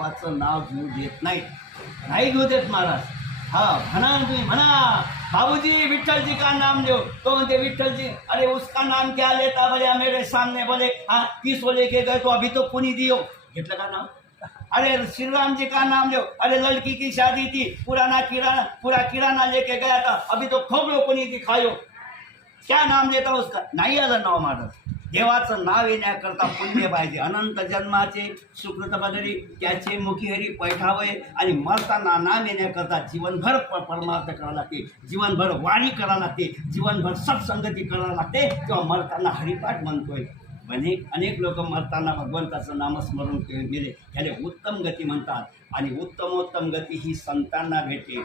देवाचं नाव घेऊ देत नाही घेऊ देत महाराज। हा म्हणा तुम्ही म्हणा बाबूजी विठ्ठल जी का नाम लो, तो म्हणते विठ्ठल जी, अरे उसका नाम क्या लेता बोले मेरे सामने, बोले हाँ किसको लेके गए, तो अभी तो कुनी दियो, घेतलं का नाम? अरे श्री राम जी का नाम लो, अरे लड़की की शादी थी, पूरा किराना लेके गया था, अभी तो खोबलो कोणी दिखायो, क्या नाम लेता उसका? नाही आलं नाव महाराज। देवाचं नाव येण्याकरता पुण्य पाहिजे, अनंत जन्माचे सुकृत बदरी त्याचे मुखी हरी पैठावय, आणि मरताना नाम येण्याकरता जीवनभर परमार्थ करावं लागते, जीवनभर वाणी करावं लागते, जीवनभर सत्संगती करावं लागते, किंवा मरताना हरिपाठ म्हणतोय। अनेक लोक मरताना भगवंताचं नामस्मरण केले त्याला उत्तम गती म्हणतात, आणि उत्तमोत्तम गती ही संतांना भेटे।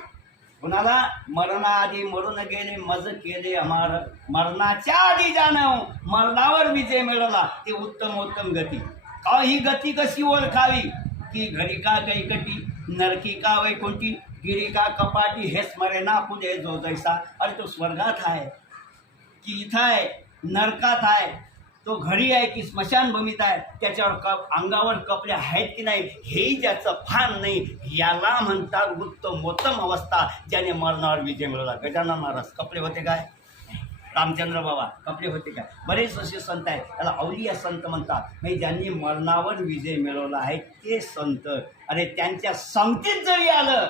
कुणाला? मरणाआधी मरून गेले मज केले अमार, मरणाच्या आधी जाणव मरणावर विजय मिळवला, ते उत्तमोत्तम गती। का ही गती कशी ओळखावी? की घरी का कैकटी, नरकी का वैकुंठी, गिरी का कपाटी, हे स्मरे ना पुढे जो जैसा। अरे तो स्वर्गात आहे की इथं आहे, नरकात आहे, तो घरी आहे की स्मशानभूमीत आहे, त्याच्यावर अंगावर कपडे आहेत की नाही हेही ज्याचं भान नाही, याला म्हणतात उत्तमोत्तम अवस्था, ज्याने मरणावर विजय मिळवला। गजानन महाराज कपडे होते काय? रामचंद्र बाबा कपडे होते काय? बरेच असे संत आहेत, त्याला अवलिया संत म्हणतात, म्हणजे ज्यांनी मरणावर विजय मिळवला आहे ते संत। अरे त्यांच्या संगतीत जरी आलं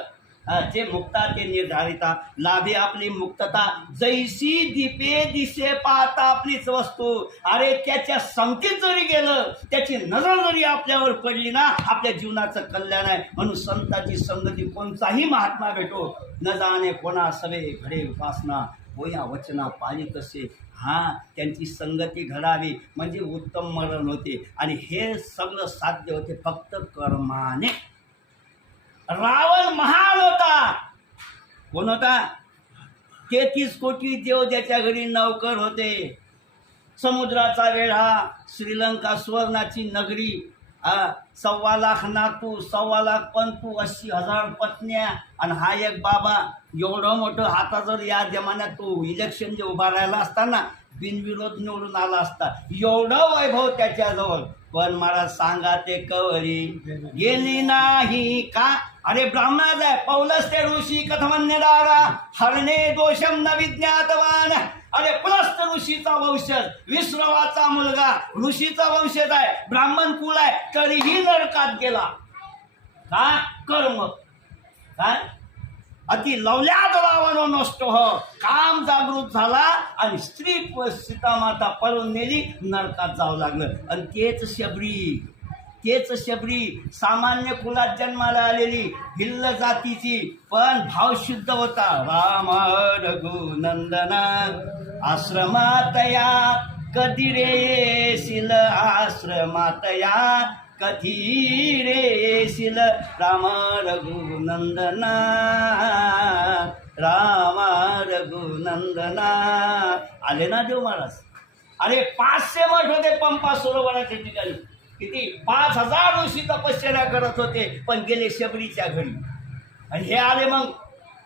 ते मुक्ता ते निर्धारिता, लाभे आपली मुक्तता, जैसी दीपे दिसे पाहता आपलीच वस्तू। अरे त्याच्या संगतीत जरी गेलं, त्याची नजर जरी आपल्यावर पडली ना, आपल्या जीवनाचं कल्याण आहे। म्हणून संताची संगती कोणताही महात्मा भेटो, न जाणे कोणा सवे घडे उपासना, होया वचना पाली तसे। हां त्यांची संगती घडावी म्हणजे उत्तम मरण होते, आणि हे सगळं साध्य होते फक्त कर्माने। रावण महान होता, कोण होता? 33 कोटी देव ज्याच्या घरी नौकर होते, समुद्राचा वेढा, श्रीलंका सुवर्णाची नगरी, 1.25 लाख नातू, 1.25 लाख पंतू, 80,000 पत्न्या, आणि हा एक बाबा एवढं मोठं। आता जर या जमान्यात तो इलेक्शन जे उभा राहिला असताना बिनविरोध निवडून आला असता, एवढं वैभव त्याच्याजवळ, पण मला सांगा ते कवरी गेली नाही का? अरे ब्राह्मणाच आहे, पौलस ते ऋषी कथमन्यदारा, हरणे दोषम न विज्ञातवान। अरे पुलस्त ऋषीचा वंशज, विश्रवाचा मुलगा ऋषीचा वंशज आहे, ब्राह्मण कुल आहे, तरीही नरकात गेला का? कर्म काय? अति लवल्यात रावण नष्ट हो, काम जागृत झाला आणि स्त्री सीतामाता पळून नेली, नरकात जावं लागलं। आणि तेच शबरी सामान्य कुलात जन्माला आलेली, भिल्ल जातीची, पण भाव शुद्ध होता। राम रघुनंदना आश्रमातया कधी रे येशील, आश्रमातया कधी रे येशील, राम रघुनंदना राम रघुनंदना। आले ना देव महाराज? अरे 500 मठ होते पंपा सरोवराच्या ठिकाणी, किती 5000 ऋषी तपश्चर्या करत होते, पण गेले शबरीच्या घरी। आणि हे आले मग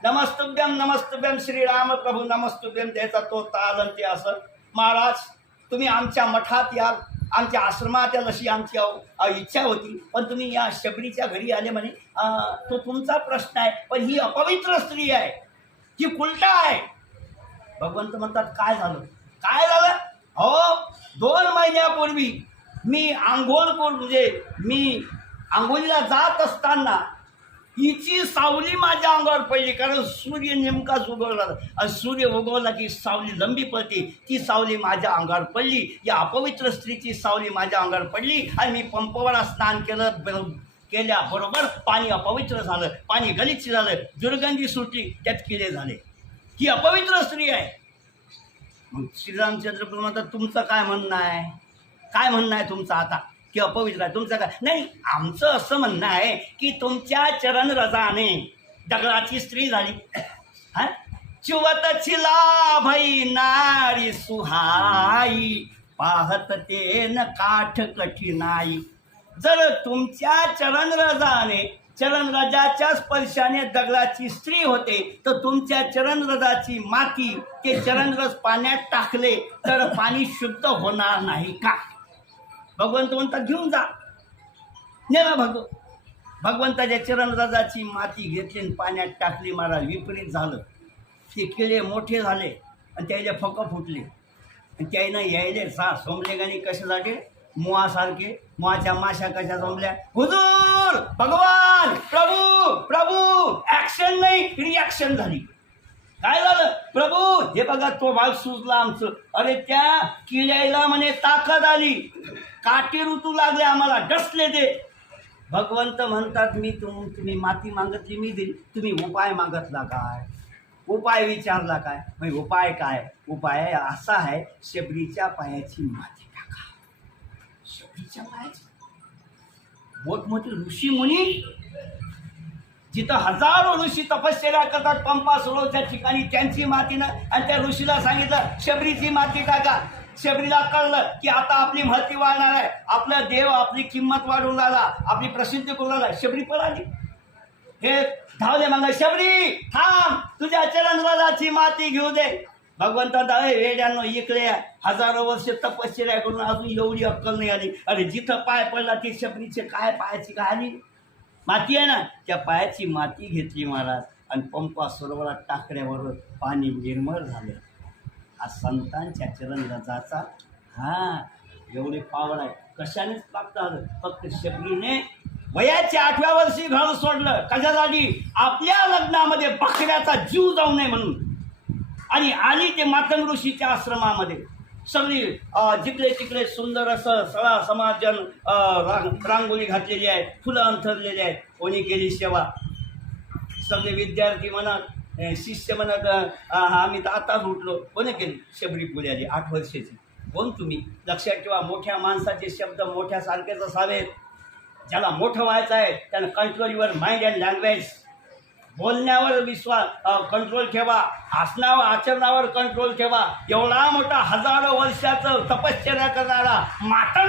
नमस्तुभ्यम श्रीराम प्रभू नमस्तुभ्यम, त्याचा तो ताल ते असं। महाराज तुम्ही आमच्या मठात याल, आमच्या आश्रमात याल अशी आमची इच्छा होती, पण तुम्ही या शबरीच्या घरी आले म्हणे, तो तुमचा प्रश्न आहे, पण ही अपवित्र स्त्री आहे, ही उलटा आहे। भगवंत म्हणतात काय झालं? हो 2 महिन्यापूर्वी मी आंघोळीला जात असताना हिची सावली माझ्या अंगावर पडली, कारण सूर्य नेमकाच उगवला, आणि सूर्य उगवला की सावली लंबी पडते, ती सावली माझ्या अंगावर पडली, या अपवित्र स्त्रीची सावली माझ्या अंगावर पडली, आणि मी पंपवडा स्नान केल्याबरोबर पाणी अपवित्र झालं, पाणी गलिच्छ झालं, दुर्गंधी सुटली, त्यात किडे झाले, ही अपवित्र स्त्री आहे। मग श्रीरामचंद्र प्रभू म्हणतात तुमचं काय म्हणणं आहे? काय म्हणणं आहे तुमचं आता की अपवित्र आहे? तुमचं काय? नाही, आमचं असं म्हणणं आहे की तुमच्या चरण रजाने दगडाची स्त्री झाली, चिवत चिला भई नारी सुहाई, पाहत ते न काठ कठीणाई। जर तुमच्या चरणरजाच्या स्पर्शाने दगडाची स्त्री होते, तर तुमच्या चरणरजाची माती ते चरणरज पाण्यात टाकले तर पाणी शुद्ध होणार नाही का? भगवंत म्हणतात घेऊन जा, नेला भगव भगवंताच्या चरणराजाची माती घेतली आणि पाण्यात टाकली महाराज. विपरीत झालं. ते किडे मोठे झाले आणि त्याला फकं फुटले आणि त्यानं यायले सोमले गाणी कशासाठी? मुवासारखे. मुवाच्या माशा कशा जमल्या? हुजूर, भगवान, प्रभू प्रभू. ऍक्शन नाही, रिॲक्शन झाली. काय झालं? प्रभू हे बघा तो भाग सुजला आमचं. अरे त्या किड्याला म्हणे ताकद आली, काटे ऋतू लागले आम्हाला, डसले ते. भगवंत म्हणतात मी तुम्ही माती मागतली मी दिली, तुम्ही उपाय मागतला काय? उपाय विचारला काय? मग उपाय काय? उपाय असा आहे, शबरीच्या पायाची माती टाका. शबरीच्या पायाची. मोठमोठे ऋषी मुनी जिथं हजारो ऋषी तपश्चर्या करतात पंपा सरोवरच्या ठिकाणी, त्यांची माती ना, आणि त्या ऋषीला सांगितलं शबरीची माती टाका. शबरीला कळलं की आता आपली महती वाढणार आहे, आपला देव आपली किंमत वाढवून राहिला, आपली प्रसिद्धी करून राहिला. शबरी पळाली. हे धावले मागा, शबरी थांब, तुझ्या चरणराजाची माती घेऊ दे. भगवंता वेड्यांनो इकडे हजारो वर्ष तपश्चर्या करून अजून एवढी अक्कल नाही आली. अरे जिथं पाय पडला ती शबरीचे काय पायाची काय आली माती आहे ना, त्या पायाची माती घेतली महाराज आणि पंपा सरोवरात टाकल्यावर पाणी निर्मळ झालं. हा संतांच्या चरणराजाचा एवढे पावर आहे. कशानेच प्राप्त झालं? फक्त शबरीने वयाच्या 8व्या वर्षी घर सोडलं. कशासाठी? आपल्या लग्नामध्ये बकऱ्याचा जीव जाऊ नये म्हणून. आणि आली ते मातंग ऋषीच्या आश्रमामध्ये. सगळी जिकडे तिकडे सुंदर असं सगळा समाजन रांगोळी घातलेली आहे, फुलं अंथरलेली आहेत. कोणी केली सेवा? सगळे विद्यार्थी म्हणत, शिष्य म्हणत आम्ही तर आताच उठलो. कोणी केली? शबरी पुढे आली 8 वर्षाची. कोण तुम्ही? लक्षात ठेवा, मोठ्या माणसाचे शब्द मोठ्यासारखेच असावेत. ज्याला मोठं व्हायचं आहे त्यानं control your mind and language. बोलण्यावर कंट्रोल ठेवा, हसण्यावर आचरणावर कंट्रोल ठेवा. एवढा मोठा हजारो वर्षाचं तपश्चर्या करणारा मातंग